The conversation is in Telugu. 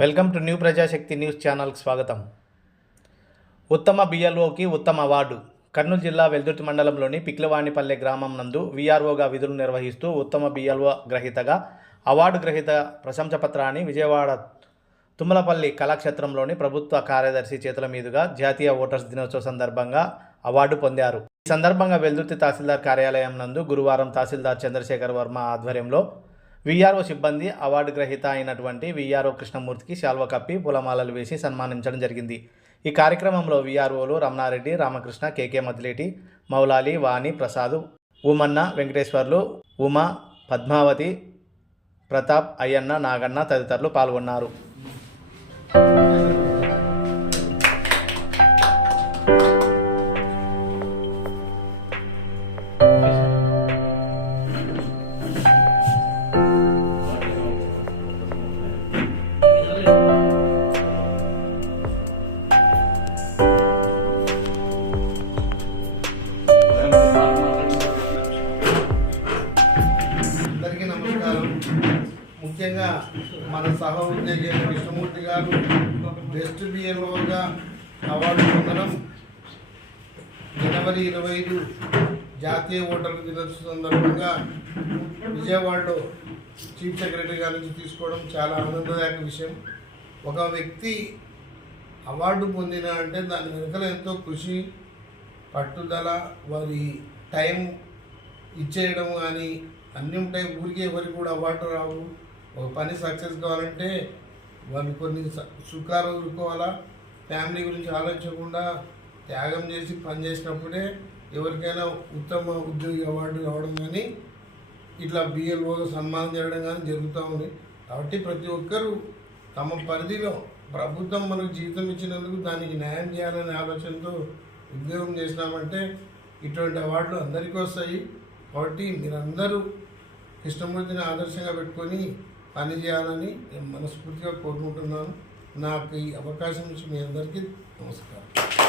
Welcome to new Prajasakti news ఛానల్కి స్వాగతం. ఉత్తమ బిఎల్ఓకి ఉత్తమ అవార్డు. కర్నూలు జిల్లా వెల్దుర్తి మండలంలోని పిక్లవాణిపల్లె గ్రామం నందు విఆర్ఓగా విధులు నిర్వహిస్తూ ఉత్తమ బిఎల్ఓ గ్రహీతగా అవార్డు గ్రహీత ప్రశంసపత్రాన్ని విజయవాడ తుమ్మలపల్లి కళాక్షేత్రంలోని ప్రభుత్వ కార్యదర్శి చేతుల మీదుగా జాతీయ ఓటర్స్ దినోత్సవ సందర్భంగా అవార్డు పొందారు. ఈ సందర్భంగా వెల్దుర్తి తహసీల్దార్ కార్యాలయం నందు గురువారం తహసీల్దార్ చంద్రశేఖర్ వర్మ ఆధ్వర్యంలో విఆర్ఓ సిబ్బంది అవార్డు గ్రహీత అయినటువంటి విఆర్ఓ కృష్ణమూర్తికి శాల్వ కప్పి పూలమాలలు వేసి సన్మానించడం జరిగింది. ఈ కార్యక్రమంలో విఆర్ఓలు రమణారెడ్డి రామకృష్ణ కేకే మదిలేటి మౌలాలి వాణి ప్రసాద్ ఉమన్న వెంకటేశ్వర్లు ఉమా పద్మావతి ప్రతాప్ అయ్యన్న నాగన్న తదితరులు పాల్గొన్నారు. ముఖ్యంగా మన సహ ఉద్యోగి కృష్ణమూర్తి గారు బెస్ట్ బిఎల్ఓగా అవార్డు పొందడం. జనవరి ఇరవై ఐదు జాతీయ ఓటర్ల దినోత్సవం సందర్భంగా విజయవాడలో చీఫ్ సెక్రటరీ గారి నుంచి తీసుకోవడం చాలా ఆనందదాయక విషయం. ఒక వ్యక్తి అవార్డు పొందిన అంటే దాని వెనుకల ఎంతో కృషి పట్టుదల వారి టైం ఇచ్చేయడం కానీ అన్నీ ఉంటాయి. ఊరికే ఎవరికి కూడా అవార్డు రావు. ఒక పని సక్సెస్ కావాలంటే వాళ్ళు కొన్ని సుఖాలు ఊరుకోవాలా? ఫ్యామిలీ గురించి ఆలోచించకుండా త్యాగం చేసి పని చేసినప్పుడే ఎవరికైనా ఉత్తమ ఉద్యోగి అవార్డు రావడం కానీ ఇట్లా బిఎల్ఓగా సన్మానం చేయడం కానీ జరుగుతూ ఉంది. కాబట్టి ప్రతి ఒక్కరూ తమ పరిధిలో ప్రభుత్వం మనకు జీవితం ఇచ్చినందుకు దానికి న్యాయం చేయాలనే ఆలోచనతో ఉద్యోగం చేసినామంటే ఇటువంటి అవార్డులు అందరికీ వస్తాయి. కాబట్టి మీరందరూ కృష్ణమూర్తిని ఆదర్శంగా పెట్టుకొని పనిచేయాలని నేను మనస్ఫూర్తిగా కోరుకుంటున్నాను. నాకు ఈ అవకాశం ఇచ్చి మీ అందరికీ నమస్కారం.